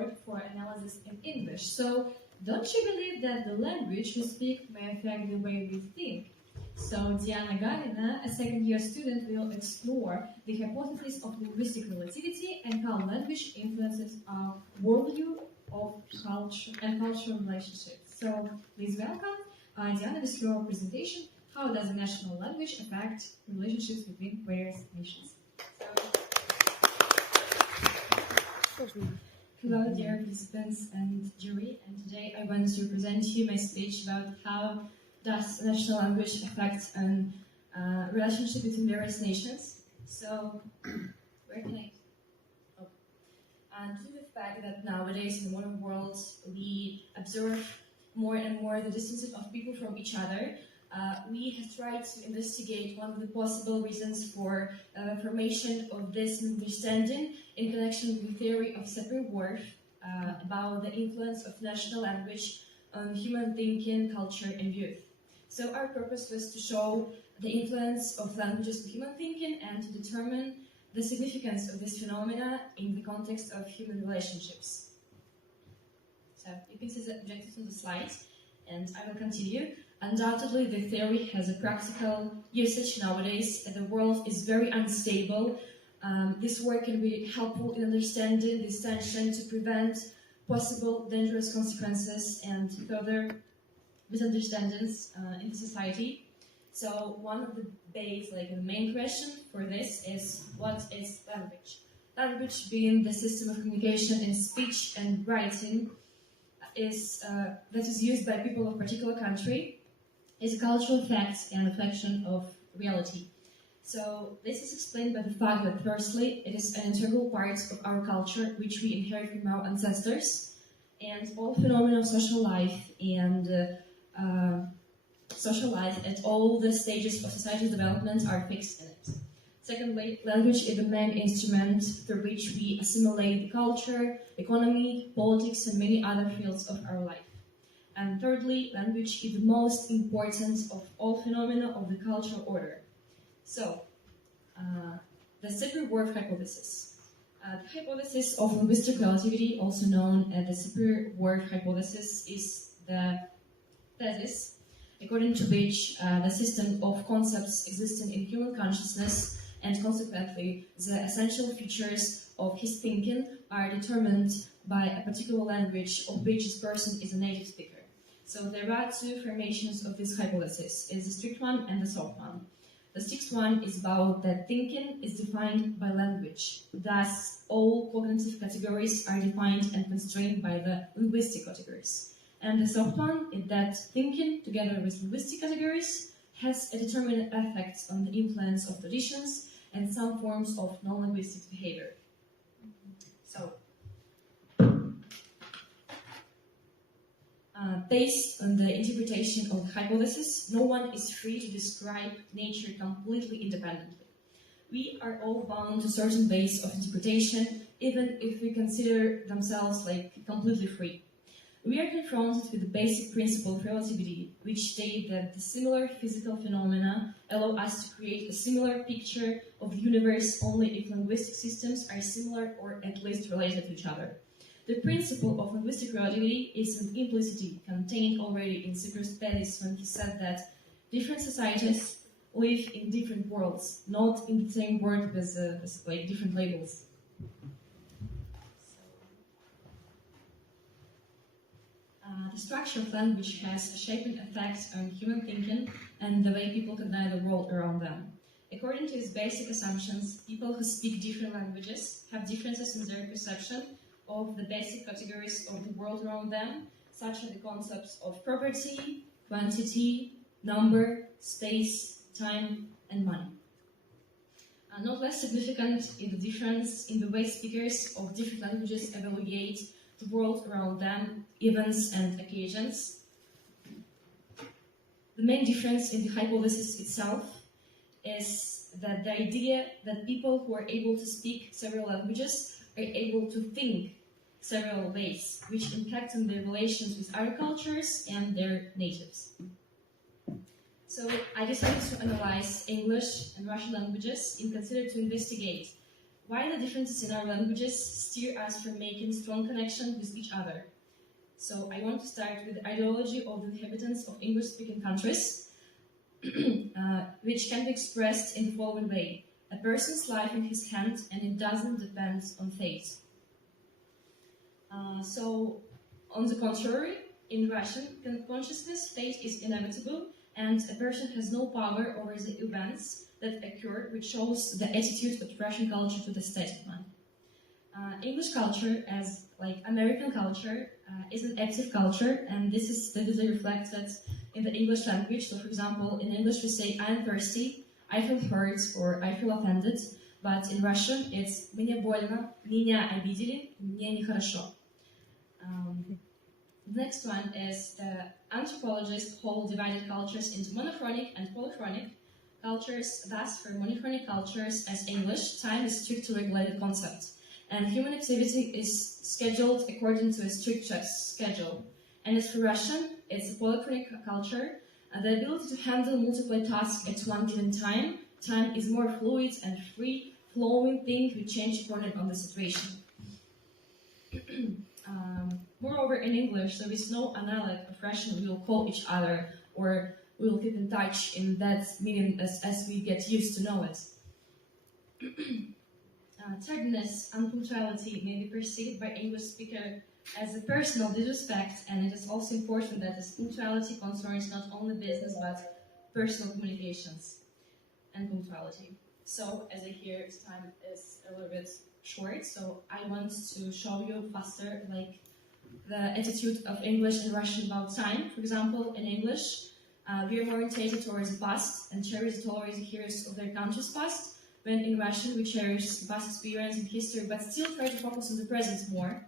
word for analysis in English. So, don't you believe that the language we speak may affect the way we think? So, Diana Galina, a second-year student, will explore the hypothesis of linguistic relativity and how language influences our worldview of culture and cultural relationships. So, please welcome Diana with your presentation. How does a national language affect relationships between various nations? Hello, dear participants and jury. And today I want to present you my speech about how does national language affect a relationship between various nations. So, where can I? Oh. And due to the fact that nowadays in the modern world we observe more and more the distances of people from each other, we have tried to investigate one of the possible reasons for formation of this understanding in connection with the theory of Sapir-Whorf about the influence of national language on human thinking, culture, and youth. So our purpose was to show the influence of languages on human thinking and to determine the significance of this phenomena in the context of human relationships. So you can see the objectives on the slides, and I will continue. Undoubtedly, the theory has a practical usage nowadays, and the world is very unstable. This work can be helpful in understanding this tension to prevent possible dangerous consequences and further misunderstandings in society. So one of the the main question for this is, what is language? Language, being the system of communication in speech and writing, that is used by people of a particular country, is a cultural fact and reflection of reality. So this is explained by the fact that firstly, it is an integral part of our culture which we inherit from our ancestors, and all phenomena of social life at all the stages of society's development are fixed in it. Secondly, language is the main instrument through which we assimilate the culture, economy, politics, and many other fields of our life. And thirdly, language is the most important of all phenomena of the cultural order. So, the Sapir-Whorf hypothesis. The hypothesis of linguistic relativity, also known as the Sapir-Whorf hypothesis, is the thesis according to which the system of concepts existing in human consciousness and consequently the essential features of his thinking are determined by a particular language of which this person is a native speaker. So there are two formations of this hypothesis, is the strict one and the soft one. The strict one is about that thinking is defined by language, thus all cognitive categories are defined and constrained by the linguistic categories. And the soft one is that thinking, together with linguistic categories, has a determinate effect on the influence of traditions and some forms of non-linguistic behavior. So, based on the interpretation of the hypothesis, no one is free to describe nature completely independently. We are all bound to certain ways of interpretation, even if we consider themselves completely free. We are confronted with the basic principle of relativity, which states that the similar physical phenomena allow us to create a similar picture of the universe only if linguistic systems are similar or at least related to each other. The principle of linguistic relativity is an implicity contained already in Sapir's thesis when he said that different societies live in different worlds, not in the same world with different labels. The structure of language has a shaping effect on human thinking and the way people consider the world around them. According to his basic assumptions, people who speak different languages have differences in their perception of the basic categories of the world around them, such as the concepts of property, quantity, number, space, time, and money. Not less significant is the difference in the way speakers of different languages evaluate the world around them, events and occasions. The main difference in the hypothesis itself is that the idea that people who are able to speak several languages are able to think several ways, which impact on their relations with other cultures and their natives. So I decided to analyze English and Russian languages in consider to investigate why the differences in our languages steer us from making strong connection with each other. So I want to start with the ideology of the inhabitants of English-speaking countries, which can be expressed in the following way. A person's life in his hand, and it doesn't depend on fate. So, on the contrary, in Russian consciousness, fate is inevitable, and a person has no power over the events that occur, which shows the attitude of Russian culture to the static one. English culture, as like American culture, is an active culture, and this is vividly reflected in the English language. So, for example, in English we say "I'm thirsty," "I feel hurt," or "I feel offended," but in Russian it's "Мне больно," "Меня обидели," "Мне нехорошо." The next one is the anthropologists hold divided cultures into monochronic and polychronic cultures. Thus, for monochronic cultures as English, time is strictly regulated concept, and human activity is scheduled according to a strict schedule. And as for Russian, it's a polychronic culture, and the ability to handle multiple tasks at one given time. Time is more fluid and free-flowing thing which change according on the situation. Moreover, in English, there is no analog of Russian. We will call each other, or we will keep in touch in that meaning as we get used to know it. Tardiness, unpunctuality may be perceived by English speaker as a personal disrespect, and it is also important that this punctuality concerns not only business but personal communications and punctuality. So, as I hear, time is a little bit short, so I want to show you faster, like the attitude of English and Russian about time. For example, in English, we are more orientated towards the past and cherish the tolerate the heroes of their country's past, when in Russian we cherish the past experience and history, but still try to focus on the present more.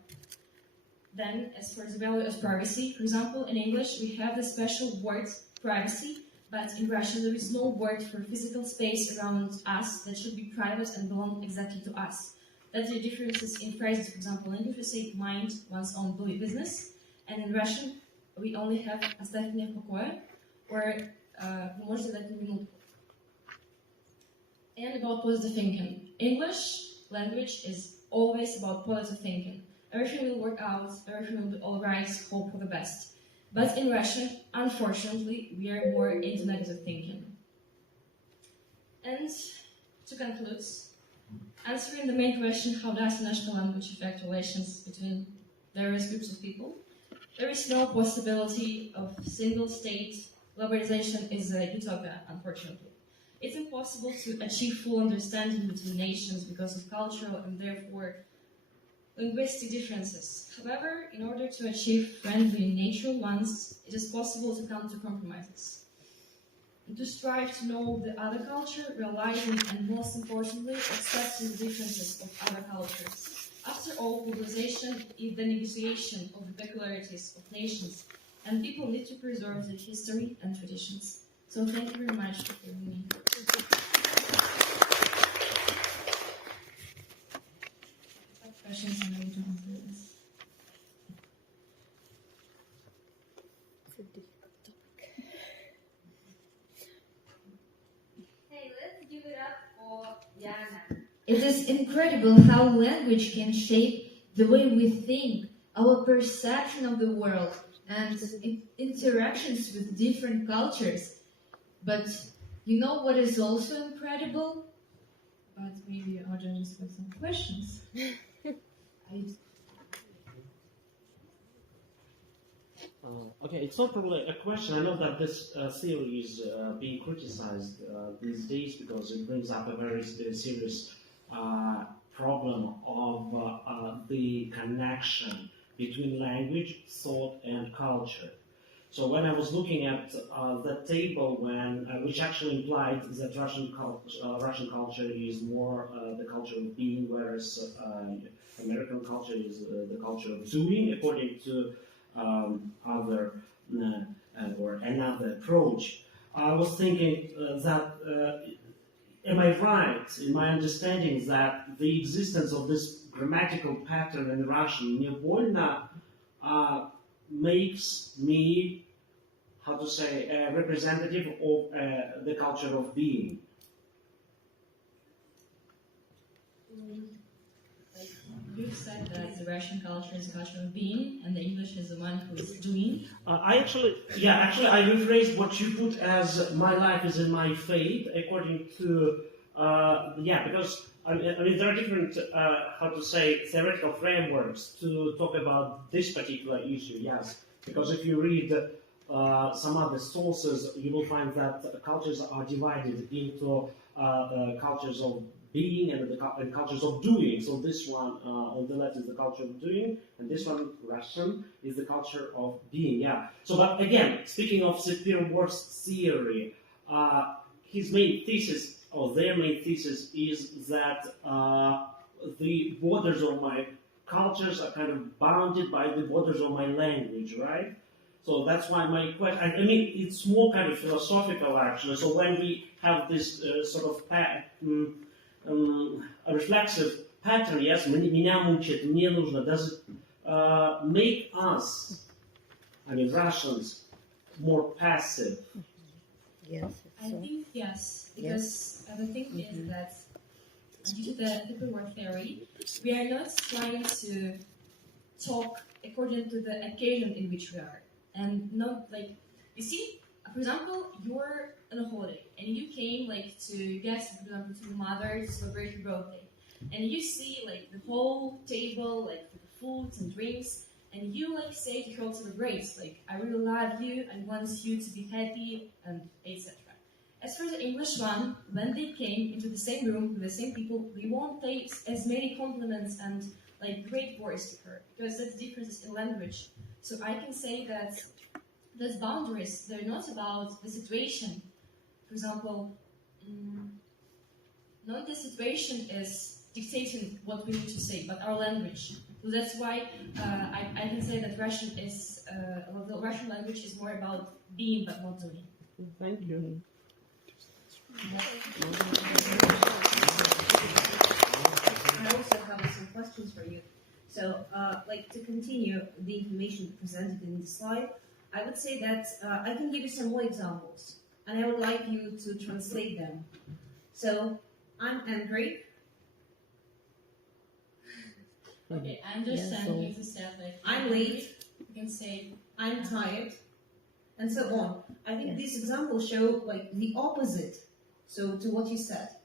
Then, as for the value of privacy, for example, in English we have the special word privacy, but in Russian there is no word for physical space around us that should be private and belong exactly to us. That's the differences in phrases. For example, in English we say mind one's own business, and in Russian we only have "оставь меня в покое" or "вы можете дать мне минутку." And about positive thinking. English language is always about positive thinking. Everything will work out, everything will be alright, hope for the best. But in Russian, unfortunately, we are more into negative thinking. And to conclude, answering the main question, how does national language affect relations between various groups of people? There is no possibility of single state. Globalization is a utopia, unfortunately. It's impossible to achieve full understanding between nations because of cultural and therefore linguistic differences. However, in order to achieve friendly natural ones, it is possible to come to compromises. And to strive to know the other culture, realizing and most importantly, accepting the differences of other cultures. After all, globalization is the negotiation of the peculiarities of nations, and people need to preserve their history and traditions. So thank you very much for hearing me. Questions, I'm ready to answer this. Hey, let's give it up for Diana. It is incredible how language can shape the way we think, our perception of the world, and interactions with different cultures. But you know what is also incredible? But maybe our judges got some questions. Okay, it's not probably a question. I know that this theory is being criticized these days because it brings up a very serious problem of the connection between language, thought, and culture. So when I was looking at the table, which actually implied that Russian culture is more the culture of being, whereas American culture is the culture of doing, according to other or another approach. I was thinking that am I right in my understanding that the existence of this grammatical pattern in Russian "мне больно" makes me, how to say, a representative of the culture of being? Like you've said that the Russian culture is a culture of being, and the English is the one who is doing. I rephrased what you put as "my life is in my faith," according to because I mean there are different theoretical frameworks to talk about this particular issue. Yes, because if you read some other sources, you will find that cultures are divided into cultures of being and cultures of doing. So this one on the left is the culture of doing, and this one, Russian, is the culture of being. Yeah. So, but again, speaking of Sapir-Whorf's theory, his main thesis, or their main thesis, is that the borders of my cultures are kind of bounded by the borders of my language, right? So that's why my question, I mean, it's more kind of philosophical actually. So when we have this sort of a reflexive pattern, yes, меня мучает, мне нужно, does it make us, I mean, Russians, more passive? Yes. I think yes, because the thing is that due to the Sapir-Whorf theory, we are not trying to talk according to the occasion in which we are. And not like, you see, for example, you're on a holiday and you came like to guest, for example, to your mother to celebrate your birthday, and you see like the whole table, like with the foods and drinks, and you like say to her celebrate, like I really love you, I want you to be happy, and etc. As for the English one, when they came into the same room with the same people, they won't say as many compliments and like great words to her, because that's differences in language. So I can say that those boundaries, they're not about the situation. For example, not the situation is dictating what we need to say, but our language. So that's why I can say that Russian is, the Russian language is more about being but not doing. Thank you. I also have some questions for you. So, like to continue the information presented in the slide, I would say that I can give you some more examples, and I would like you to translate them. So, I'm angry. Okay, I understand you just said like I'm late. You can say I'm tired, and so on. I think these examples show like the opposite, so to what you said.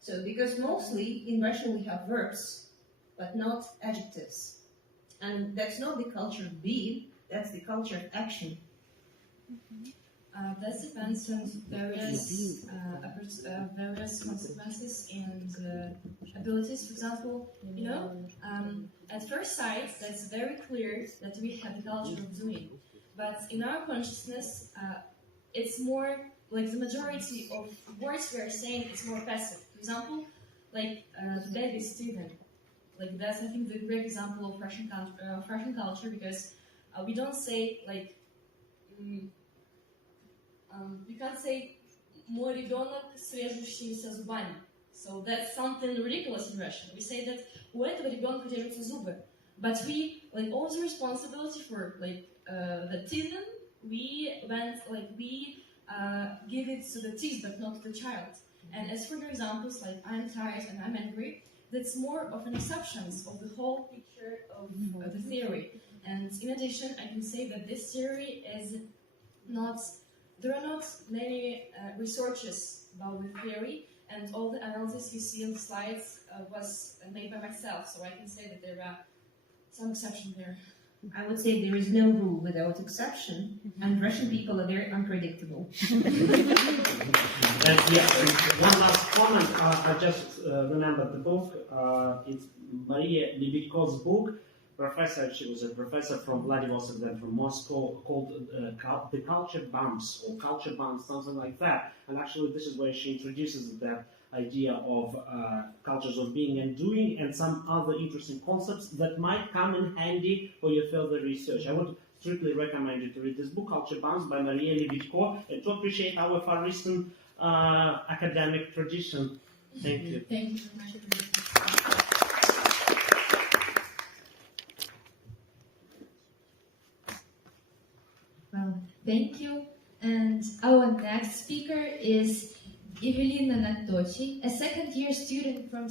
So, because mostly in Russian we have verbs, but not adjectives. And that's not the culture of being, that's the culture of action. That depends on various consequences and abilities. For example, you know, at first sight, that's very clear that we have the culture of doing. But in our consciousness, it's more like the majority of words we are saying is more passive. For example, like the baby student. Like that's, I think, the great example of Russian culture, because we don't say like we can't say "мой ребенок с режущимися зубами." So that's something ridiculous in Russian. We say that у этого ребенка режутся зубы, but we like all the responsibility for like the teeth. We give it to the teeth, but not to the child. And as for the examples like I'm tired and I'm angry, that's more of an exception of the whole picture of the theory. And in addition, I can say that this theory is not, there are not many researches about the theory, and all the analysis you see on the slides was made by myself, so I can say that there are some exceptions there. I would say there is no rule without exception, and Russian people are very unpredictable. One last comment. I just remembered the book. It's Maria Lebedko's book. She was a professor from Vladivostok, then from Moscow, called The Culture Bumps, or Culture Bumps, something like that. And actually, this is where she introduces that idea of cultures of being and doing, and some other interesting concepts that might come in handy for your further research. I would strictly recommend you to read this book, Culture Bumps by Maria Lebedko, and to appreciate our Far Eastern academic tradition. Thank you. Thank you very much. Well, thank you. And our next speaker is Evelina Natochi, a second-year student from